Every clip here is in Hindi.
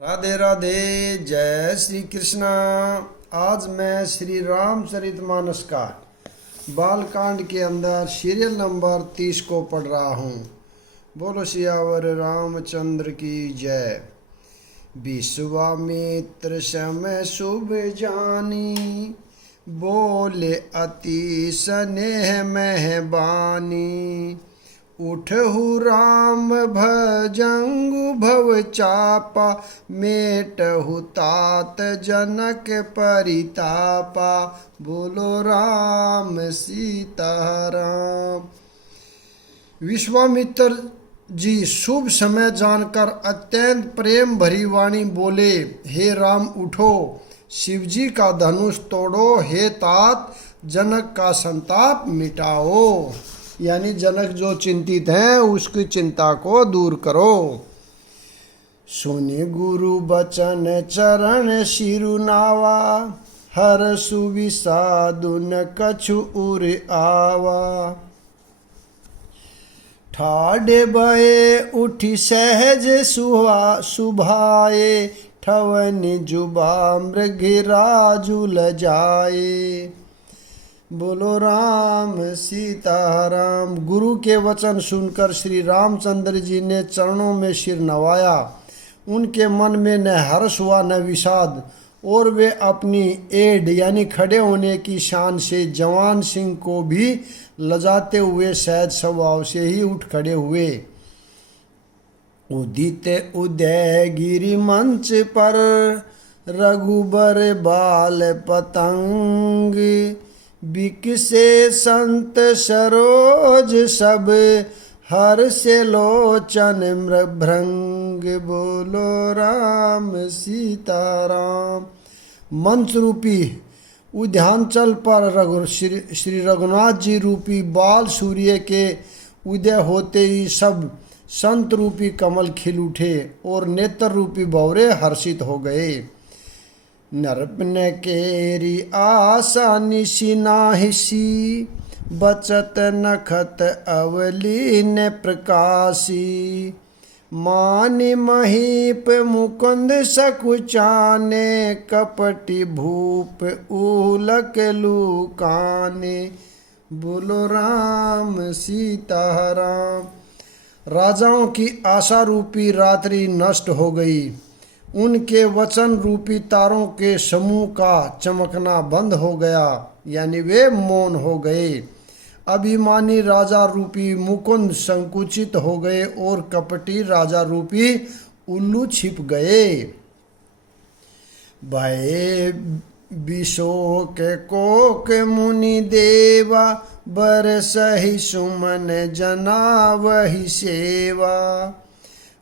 राधे राधे, जय श्री कृष्णा। आज मैं श्री रामचरितमानस का बालकांड के अंदर सीरियल नंबर 30 को पढ़ रहा हूँ। बोलो सियावर रामचंद्र की जय। विश्वामित्र समय शुभ जानी, बोले अति स्नेह मेहबानी। उठहु राम भजंगु भव चापा, मेटहु तात जनक परितापा। बोलो राम सीताराम। विश्वामित्र जी शुभ समय जानकर अत्यंत प्रेम भरी वाणी बोले, हे राम उठो, शिवजी का धनुष तोड़ो, हे तात जनक का संताप मिटाओ। यानी जनक जो चिंतित हैं उसकी चिंता को दूर करो। सुनि गुरु बचन चरण शिरु नावा, हर सुविषादु न कछु उर आवा। ठाडे बये उठी सहज सुभाए, ठवन जुबा मृगिराजु लजाए। बोलो राम सीताराम। गुरु के वचन सुनकर श्री रामचंद्र जी ने चरणों में सिर नवाया। उनके मन में न हर्ष हुआ न विषाद, और वे अपनी एड यानी खड़े होने की शान से जवान सिंह को भी लजाते हुए सहज स्वभाव से ही उठ खड़े हुए। उदित उदय गिरि मंच पर, रघुबर बाल पतंग। बिकसे संत सरोज सब, हर से लोचन मृभृंग। बोलो राम सीताराम। मंच रूपी उद्यानचल पर श्री रघुनाथ जी रूपी बाल सूर्य के उदय होते ही सब संत रूपी कमल खिल उठे और नेत्र रूपी भंवरे हर्षित हो गए। नरपन केरी आशा निशि नाहिसी, बचत नखत अवली ने प्रकाशी। मानि महीप मुकुंद सकुचाने, कपटी भूप उलक लुकाने। बोलो राम सीताराम। राजाओं की आशा रूपी रात्रि नष्ट हो गई। उनके वचन रूपी तारों के समूह का चमकना बंद हो गया, यानी वे मौन हो गए। अभिमानी राजा रूपी मुकुंद संकुचित हो गए और कपटी राजा रूपी उल्लू छिप गए। भय विशोक कोक मुनि देवा, बरसहि सुमन जना वही सेवा।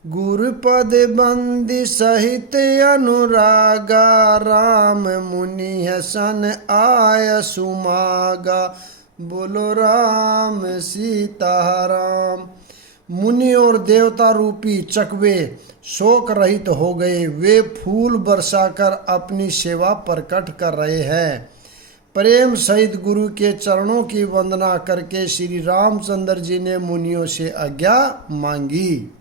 गुरुपद बंदी सहित अनुरागा, राम मुनि सन आय सुमागा। बोलो राम सीताराम। मुनि और देवता रूपी चकवे शोक रहित हो गए। वे फूल बरसाकर अपनी सेवा प्रकट कर रहे हैं। प्रेम सहित गुरु के चरणों की वंदना करके श्री रामचंद्र जी ने मुनियों से आज्ञा मांगी।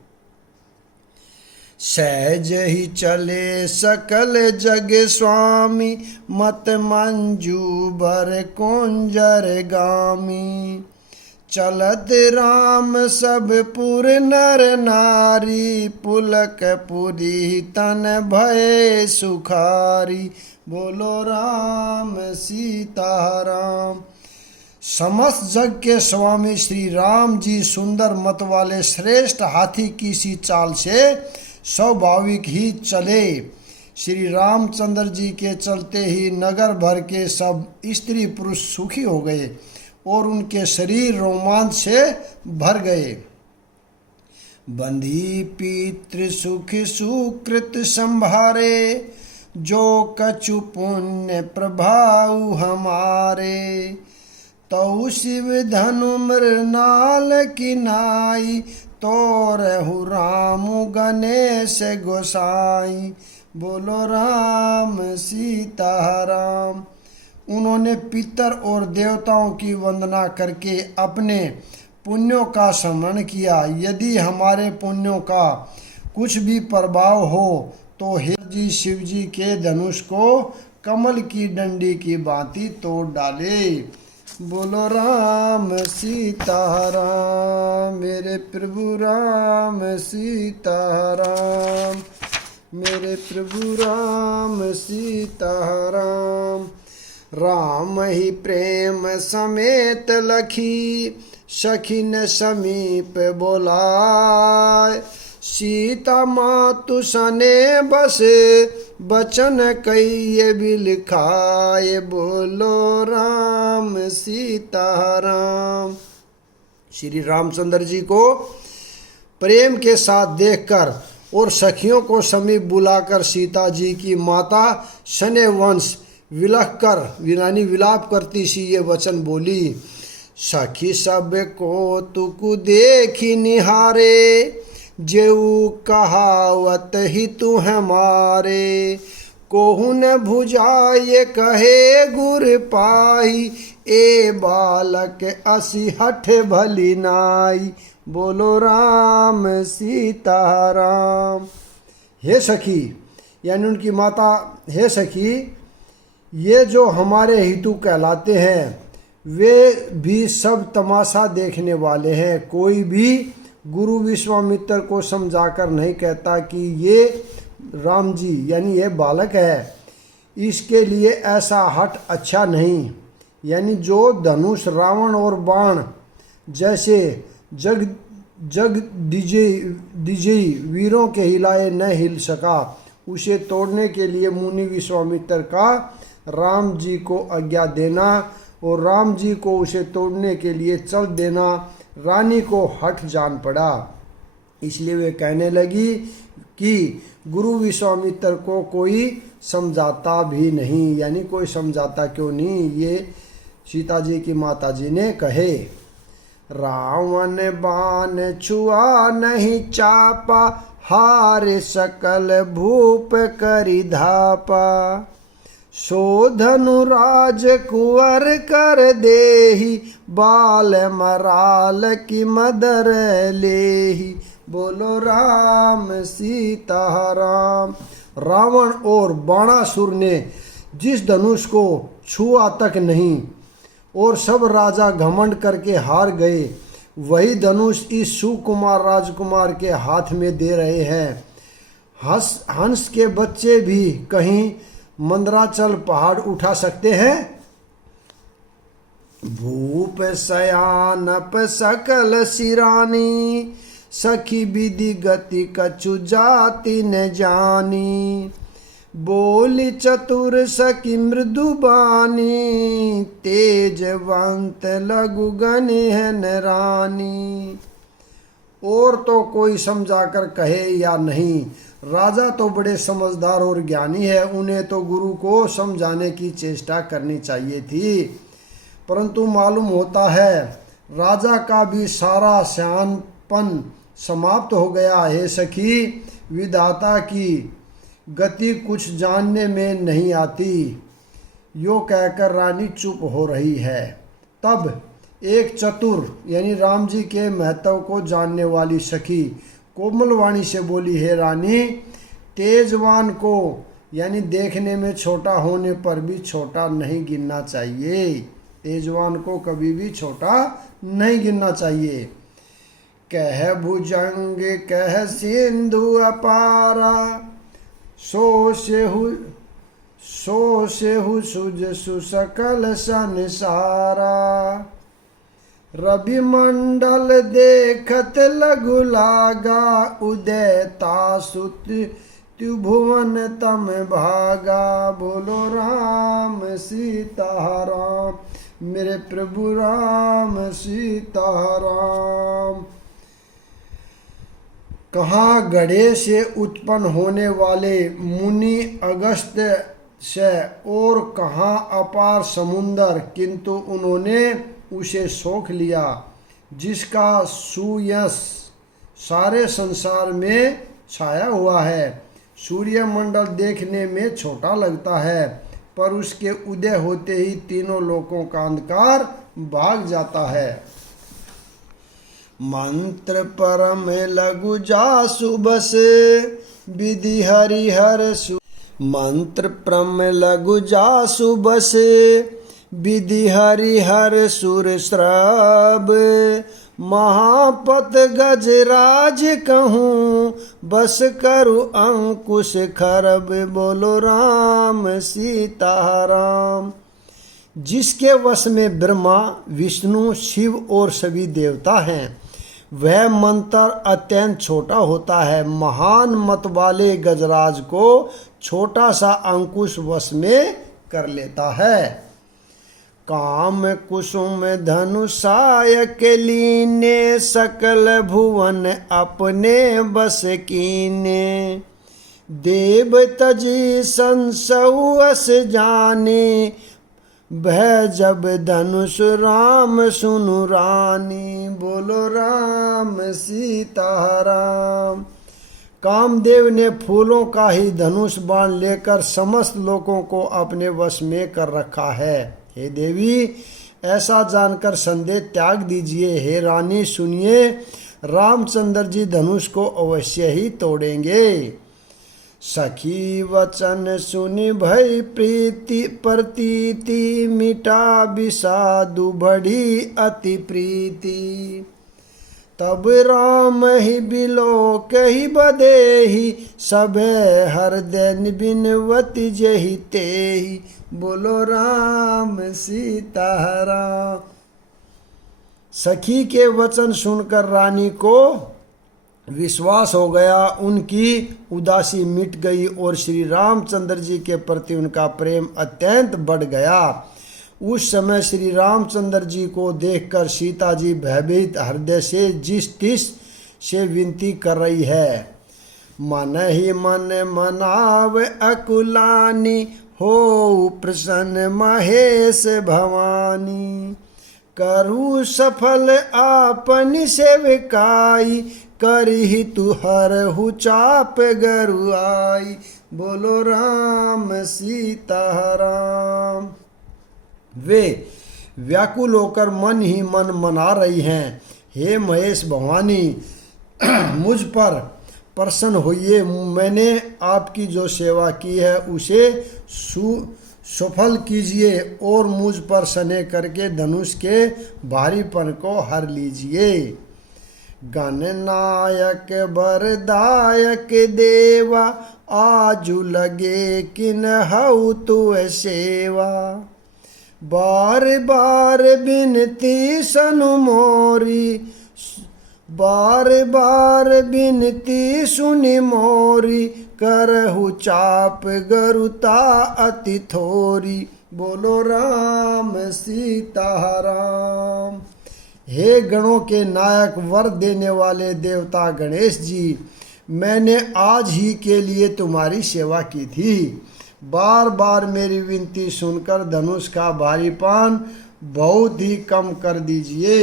सहज ही चले सकल जग स्वामी, मत मंजू बर कुंजर गामी। चलत राम सब पुर नर नारी, पुलक पुरी तन भय सुखारी। बोलो राम सीताराम। समस्त जग के स्वामी श्री राम जी सुंदर मत वाले श्रेष्ठ हाथी की सी चाल से स्वाभाविक ही चले। श्री रामचंद्र जी के चलते ही नगर भर के सब स्त्री पुरुष सुखी हो गए और उनके शरीर रोमांच से भर गए। बंधी पितृ सुख सुकृत संभारे, जो कछु पुण्य प्रभाव हमारे। तौ शिव धनु मृणाल की नाई, तोरहु राम गणेश गोसाई। बोलो राम सीताराम। उन्होंने पितर और देवताओं की वंदना करके अपने पुण्यों का स्मरण किया। यदि हमारे पुण्यों का कुछ भी प्रभाव हो तो हे जी शिव जी के धनुष को कमल की डंडी की भांति तोड़ डाले। बोलो राम सीता राम, मेरे प्रभु राम सीता राम, मेरे प्रभु राम सीता राम। राम ही प्रेम समेत लखी, सखी ने समीप बोलाय। सीता मातु सने बसे, बचन कई भी लिखाए। बोलो राम सीता राम। श्री रामचंद्र जी को प्रेम के साथ देखकर और सखियों को समीप बुलाकर सीता जी की माता सने वंश विलख कर वीरानी विलाप करती सी ये वचन बोली। सखी सब को तुकु देखी निहारे, जेऊ कहावत ही तू हमारे। कोहु न भुजाए कहे गुर पाई, ए बालक असी हठ भली नाई। बोलो राम सीता राम। हे सखी, यानी उनकी माता, हे सखी, ये जो हमारे हितु कहलाते हैं वे भी सब तमाशा देखने वाले हैं। कोई भी गुरु विश्वामित्र को समझाकर नहीं कहता कि ये राम जी यानी ये बालक है, इसके लिए ऐसा हठ अच्छा नहीं। यानी जो धनुष रावण और बाण जैसे जग दिजयी वीरों के हिलाए न हिल सका, उसे तोड़ने के लिए मुनि विश्वामित्र का राम जी को आज्ञा देना और राम जी को उसे तोड़ने के लिए चल देना रानी को हठ जान पड़ा। इसलिए वे कहने लगी कि गुरु विश्वामित्र को कोई समझाता भी नहीं, यानी कोई समझाता क्यों नहीं, ये सीता जी की माता जी ने कहे। रावण बाण छुआ नहीं चापा, हार सकल भूप करी धापा। सो धनुराज कुंवर कर देही, बाल मराल की मदर लेही। बोलो राम सीता राम। रावण और बाणासुर ने जिस धनुष को छुआ तक नहीं और सब राजा घमंड करके हार गए, वही धनुष इस सुकुमार राजकुमार के हाथ में दे रहे हैं। हंस के बच्चे भी कहीं मंदराचल पहाड़ उठा सकते हैं। भूप सयानप सकल सिरानी, सखी विधि गति कछु जाति न जानी। बोली चतुर सखी मृदु बानी, तेजवंत लघु गणिहन रानी। और तो कोई समझाकर कहे या नहीं, राजा तो बड़े समझदार और ज्ञानी है, उन्हें तो गुरु को समझाने की चेष्टा करनी चाहिए थी। परंतु मालूम होता है राजा का भी सारा सियानपन समाप्त हो गया। हे सखी, विधाता की गति कुछ जानने में नहीं आती। यो कहकर रानी चुप हो रही है। तब एक चतुर यानी राम जी के महत्व को जानने वाली सखी कोमल वाणी से बोली, हे रानी, तेजवान को यानी देखने में छोटा होने पर भी छोटा नहीं गिनना चाहिए। तेजवान को कभी भी छोटा नहीं गिनना चाहिए। कह भुजंग कह सिंधु अपारा, सो सेहु सुज सुसकल संसारा। रवि मंडल देखत लघु लागा, उदय तासुत त्रिभुवन तम भागा। बोलो राम सीता राम, मेरे प्रभु राम सीता राम। कहाँ गढ़े से उत्पन्न होने वाले मुनि अगस्त से और कहाँ अपार समुंदर, किंतु उन्होंने उसे सोख लिया जिसका सुयश सारे संसार में छाया हुआ है। सूर्य मंडल देखने में छोटा लगता है, पर उसके उदय होते ही तीनों लोकों का अंधकार भाग जाता है। मंत्र परम लघु जासु बस, विधि हरिहर सु मंत्र प्रम लघु जासु बस विधि हरिहर सुर श्रब महापत गजराज कहूँ बस करु अंकुश खरब। बोलो राम सीता राम। जिसके वश में ब्रह्मा विष्णु शिव और सभी देवता हैं वह मंत्र अत्यंत छोटा होता है। महान मत वाले गजराज को छोटा सा अंकुश वश में कर लेता है। काम कुसुम धनुषायक लीने सकल भुवन अपने बस कीने। देव तजी संसौस जाने भय जब धनुष राम सुनु रानी। बोलो राम सीता राम। कामदेव ने फूलों का ही धनुष बाण लेकर समस्त लोगों को अपने वश में कर रखा है। हे देवी, ऐसा जानकर संदेह त्याग दीजिए। हे रानी सुनिए, रामचंद्र जी धनुष को अवश्य ही तोड़ेंगे। सखी वचन सुनि भई प्रीति प्रतीति मिटा विषादु बढ़ी अति प्रीति। तब राम ही बिलोक ही बदेही सबे हृदय बिनवती जही तेहि। बोलो राम सीता राम। सखी के वचन सुनकर रानी को विश्वास हो गया, उनकी उदासी मिट गई और श्री रामचंद्र जी के प्रति उनका प्रेम अत्यंत बढ़ गया। उस समय श्री रामचंद्र जी को देखकर सीता जी भयभीत हृदय से जिस तिस से विनती कर रही है। मन ही मन मनाव अकुलानी हो प्रसन्न महेश भवानी। करु सफल आपन सेवकाई करही तु हरहु चाप गरुआई। बोलो राम सीता राम। वे व्याकुल होकर मन ही मन मना रही हैं, हे महेश भवानी मुझ पर प्रसन्न होइए। मैंने आपकी जो सेवा की है उसे सफल कीजिए और मुझ पर स्नेह करके धनुष के भारीपन को हर लीजिए। गणनायक बरदायक देवा आजु लगे किन हऊ तु सेवा। बार बार बिनती सनु मोरी बार बार बिनती सुनि मोरी करहु चाप गरुता अति थोरी। बोलो राम सीता राम। हे गणों के नायक वर देने वाले देवता गणेश जी, मैंने आज ही के लिए तुम्हारी सेवा की थी। बार बार मेरी विनती सुनकर धनुष का भारीपन बहुत ही कम कर दीजिए।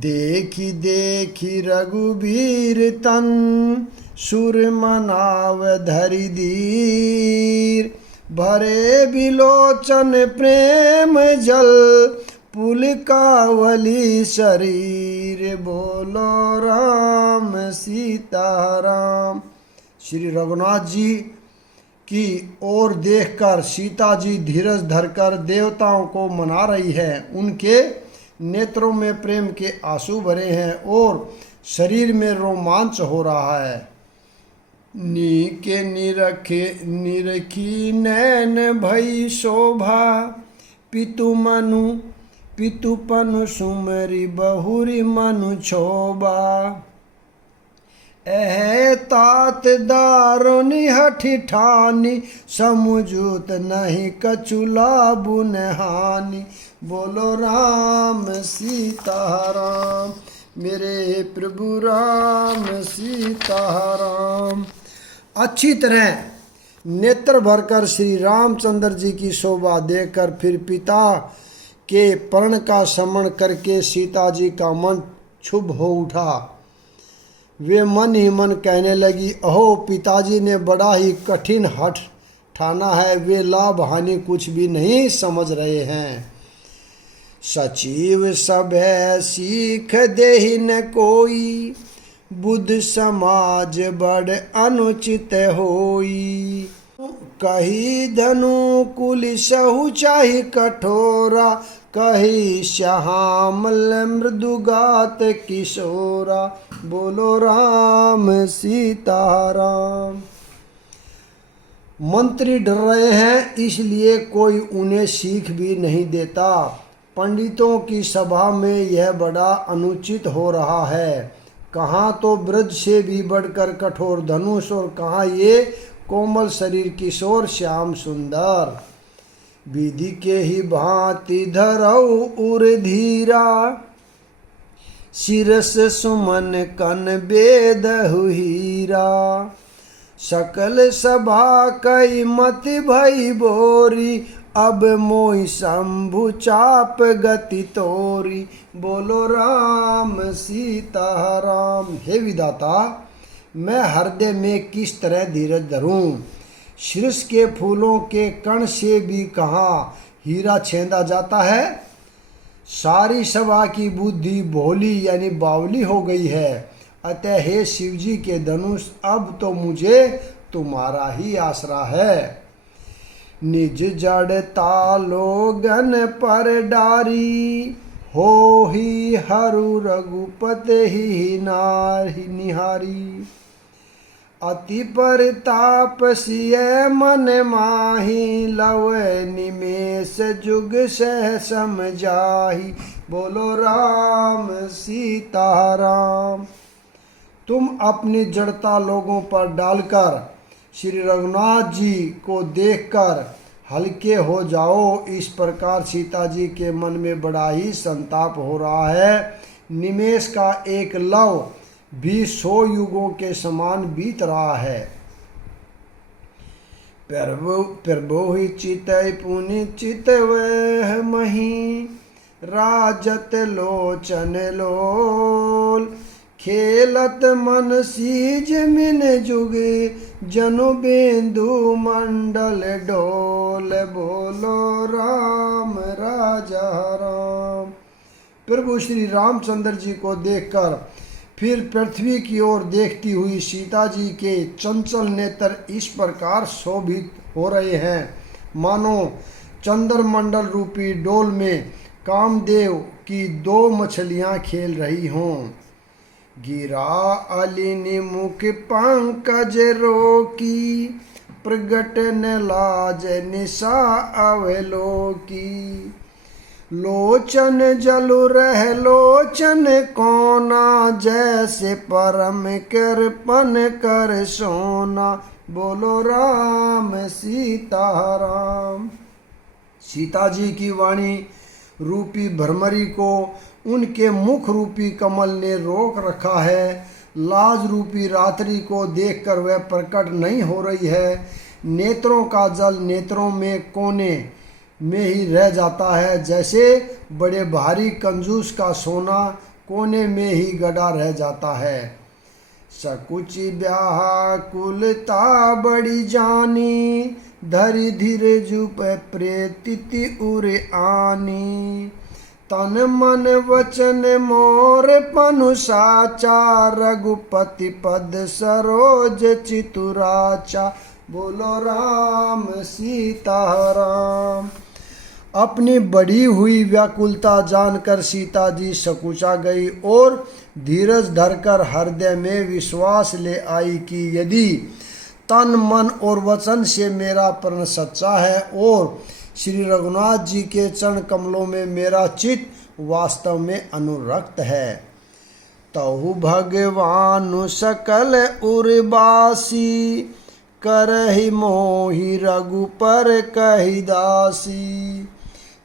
देखी देखी रघुबीर तन सुर मनाव धरि धीर। भरे बिलोचन प्रेम जल पुलकावली शरीर। बोलो राम सीता राम। श्री रघुनाथ जी की ओर देखकर सीता जी धीरज धरकर देवताओं को मना रही है। उनके नेत्रों में प्रेम के आंसू भरे हैं और शरीर में रोमांच हो रहा है। नीके निरखे निरखी नैन भई शोभा पितु पनु सुमरी बहुरी मनु छोबा। एह तात दारुनि हठी ठानी समुझुत नहीं कचुला बुन हानि। बोलो राम सीता राम। मेरे प्रभु राम सीता राम। अच्छी तरह नेत्र भरकर श्री रामचंद्र जी की शोभा देखकर फिर पिता के पर्ण का स्मरण करके सीता जी का मन क्षुब्ध हो उठा। वे मन ही मन कहने लगी, अहो पिताजी ने बड़ा ही कठिन हठ ठाना है, वे लाभ हानि कुछ भी नहीं समझ रहे हैं। सचिव सब है सीख देहि न कोई बुद्ध समाज बड़ अनुचित होई। कही धनु कुल सहु चाहि कठोरा, कही श्यामल मृदुगात किशोरा। बोलो राम सीताराम। मंत्री डर रहे हैं, इसलिए कोई उन्हें सीख भी नहीं देता। पंडितों की सभा में यह बड़ा अनुचित हो रहा है। कहाँ तो ब्रज से भी बढ़कर कठोर धनुष, और कहाँ ये कोमल शरीर किशोर श्याम सुंदर। विधि के ही भांति धरऊ उर धीरा, शिरस सुमन कन वेद हीरा। सकल सभा कई मति भई बोरी, अब मोहि शंभु चाप गति तोरी। बोलो राम सीताराम। हे विधाता, मैं हृदय में किस तरह धीरज धरूं। शीर्ष के फूलों के कण से भी कहाँ हीरा छेदा जाता है। सारी सभा की बुद्धि भोली यानी बावली हो गई है। अतः हे शिवजी के धनुष, अब तो मुझे तुम्हारा ही आसरा है। निज जड़ तालो गन पर डारी, हो ही हरु रघुपत ही नारी निहारी। अति परताप सिय मन माही, लव निमेष जुग सह समझाही। बोलो राम सीताराम। तुम अपनी जड़ता लोगों पर डालकर श्री रघुनाथ जी को देखकर हल्के हो जाओ। इस प्रकार सीता जी के मन में बड़ा ही संताप हो रहा है। निमेष का एक लव भी 100 युगों के समान बीत रहा है। प्रभु ही चित पुनि चित वह मही, राजत लोचन लोल। खेलत मन सीज मिन जुग, जनु बिंदु मंडल डोल। बोलो राम राजा राम। प्रभु श्री रामचंद्र जी को देखकर फिर पृथ्वी की ओर देखती हुई सीता जी के चंचल नेत्र इस प्रकार शोभित हो रहे हैं, मानो चंद्रमंडल रूपी डोल में कामदेव की 2 मछलियां खेल रही हों। गिरा अलिनि मुख पंकज रोकी, प्रगट न लाज निशा अवलोकी। लोचन जलु रह लोचन कोना, जैसे परम कृपन कर सोना। बोलो राम सीताराम। सीता जी की वाणी रूपी भ्रमरी को उनके मुख रूपी कमल ने रोक रखा है। लाज रूपी रात्रि को देखकर वह प्रकट नहीं हो रही है। नेत्रों का जल नेत्रों में कोने में ही रह जाता है, जैसे बड़े भारी कंजूस का सोना कोने में ही गड़ा रह जाता है। सकुचि व्याकुलता बड़ी जानी, धरि धीरे जुप प्रेतिति उर आनी। तन मन वचन मोर पनु साचा, रघुपति पद सरोज चितुराचा। बोलो राम सीताराम। अपनी बढ़ी हुई व्याकुलता जानकर सीता जी सकुचा गई और धीरज धरकर हृदय में विश्वास ले आई कि यदि तन मन और वचन से मेरा प्रण सच्चा है और श्री रघुनाथ जी के चरण कमलों में मेरा चित्त वास्तव में अनुरक्त है, तहु भगवानु सकल उर्वासी। करहि मोहि रघुपर कहि दासी।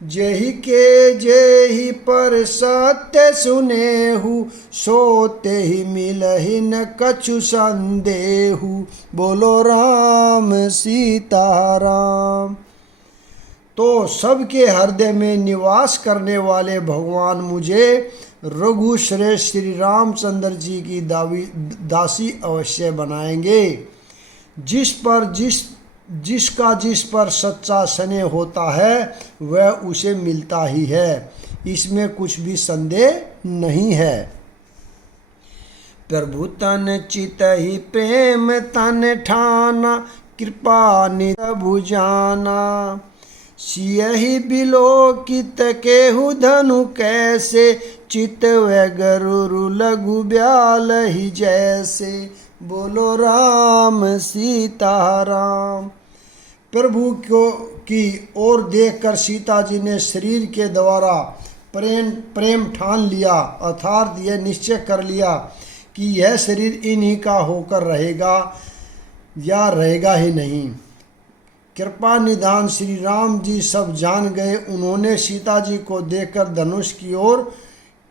जेहि के जेहि पर सत्य सुनेहु, सोते ही मिलहि न कछु संदेहु। बोलो राम सीताराम। तो सबके हृदय में निवास करने वाले भगवान मुझे रघु श्रेष्ठ श्री रामचंद्र जी की दासी अवश्य बनाएंगे। जिसका जिस पर सच्चा स्नेह होता है वह उसे मिलता ही है, इसमें कुछ भी संदेह नहीं है। प्रभु तन चित ही प्रेम तन ठाना, कृपा निधु जाना। सियहि बिलोकित केहु धनु कैसे, चित व गरुरु लघु ब्याल ही जैसे। बोलो राम सीता राम। प्रभु को की ओर देखकर सीता जी ने शरीर के द्वारा प्रेम ठान लिया, अर्थात यह निश्चय कर लिया कि यह शरीर इन्हीं का होकर रहेगा या रहेगा ही नहीं। कृपा निधान श्री राम जी सब जान गए। उन्होंने सीता जी को देखकर धनुष की ओर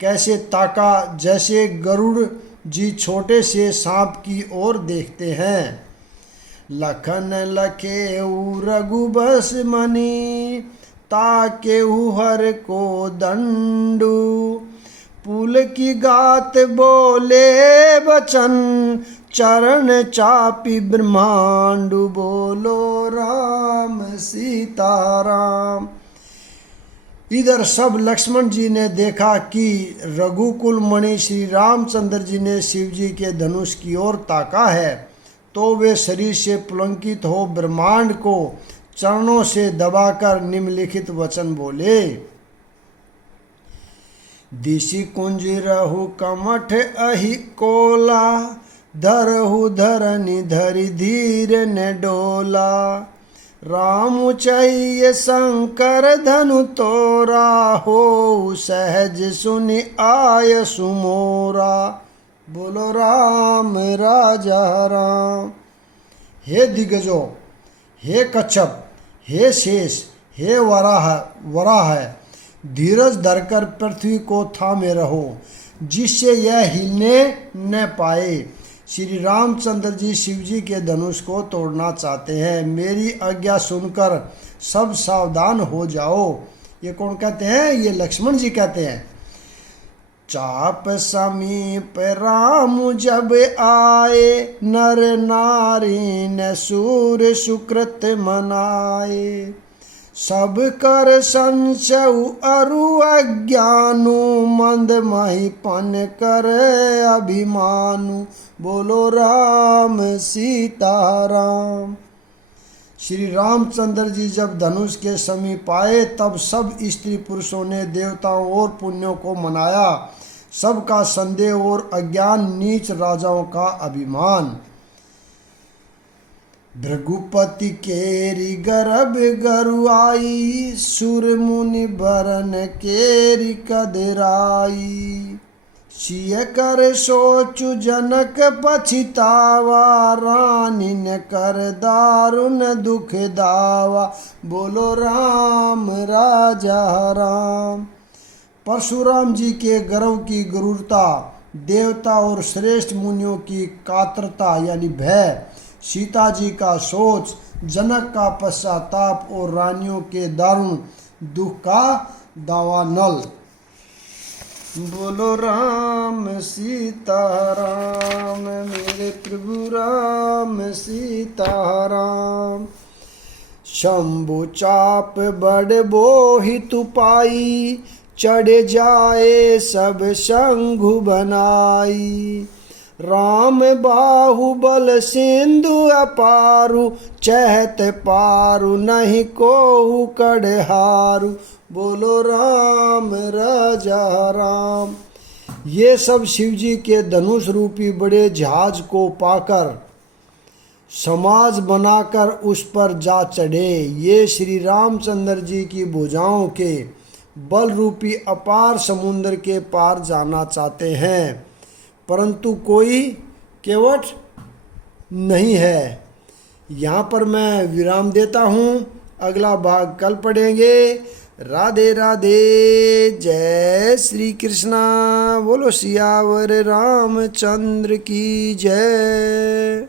कैसे ताका, जैसे गरुड़ जी छोटे से सांप की ओर देखते हैं। लखन लखेऊ रघुबस मनी, ताकेहु हर को दंडू। पुल की गात बोले बचन, चरण चापी ब्रह्मांडु। बोलो राम सीता राम। इधर सब लक्ष्मण जी ने देखा कि रघुकुल मणि श्री रामचंद्र जी ने शिव जी के धनुष की ओर ताका है, तो वे शरीर से पुलंकित हो ब्रह्मांड को चरणों से दबाकर निम्नलिखित वचन बोले। दिशि कुंज रहु कमठ अहि कोला, धरहु धरनि धरि धीर न डोला। राम चाहिए शंकर धनु तोरा, हो सहज सुनि आय सुमोरा। बोलो राम राजा राम। हे दिग्गजों, हे कच्छप, हे शेष, हे वराह, धीरज धरकर पृथ्वी को थामे रहो, जिससे यह हिलने न पाए। श्री रामचंद्र जी शिव जी के धनुष को तोड़ना चाहते हैं। मेरी आज्ञा सुनकर सब सावधान हो जाओ। ये कौन कहते हैं? ये लक्ष्मण जी कहते हैं। चाप समीप राम जब आए, नर नारी न सूर सुकृत मनाए। सब कर संशय अरु अज्ञानु, मंद महिपन कर अभिमानु। बोलो राम सीता राम। श्री रामचंद्र जी जब धनुष के समीप आए, तब सब स्त्री पुरुषों ने देवताओं और पुण्यों को मनाया। सबका संदेह और अज्ञान, नीच राजाओं का अभिमान। भृगुपति केरी गर्भ गरु आई, सुर मुनि बरन केरी कदराई। सिय कर सोचु जनक पछितावा, रानी न कर दारुण दुख दावा। बोलो राम राजा राम। परशुराम जी के गर्व की गरूरता, देवता और श्रेष्ठ मुनियों की कातरता यानी भय, सीता जी का सोच, जनक का पश्चाताप और रानियों के दारुण दुख का दावानल। बोलो राम सीता राम, मेरे प्रभु राम सीता राम। शंभु चाप बड़ बोहि तुपाई, चढ़ जाए सब शंभु बनाई। राम बाहुबल सिंधु अपारु, चहत पारु नहीं कोहु कड़हारु। बोलो राम राजा राम। ये सब शिव जी के धनुष रूपी बड़े जहाज को पाकर समाज बनाकर उस पर जा चढ़े। ये श्री रामचंद्र जी की भुजाओं के बल रूपी अपार समुद्र के पार जाना चाहते हैं, परंतु कोई केवट नहीं है। यहाँ पर मैं विराम देता हूँ। अगला भाग कल पढ़ेंगे। राधे राधे। जय श्री कृष्णा। बोलो सियावर रामचंद्र की जय।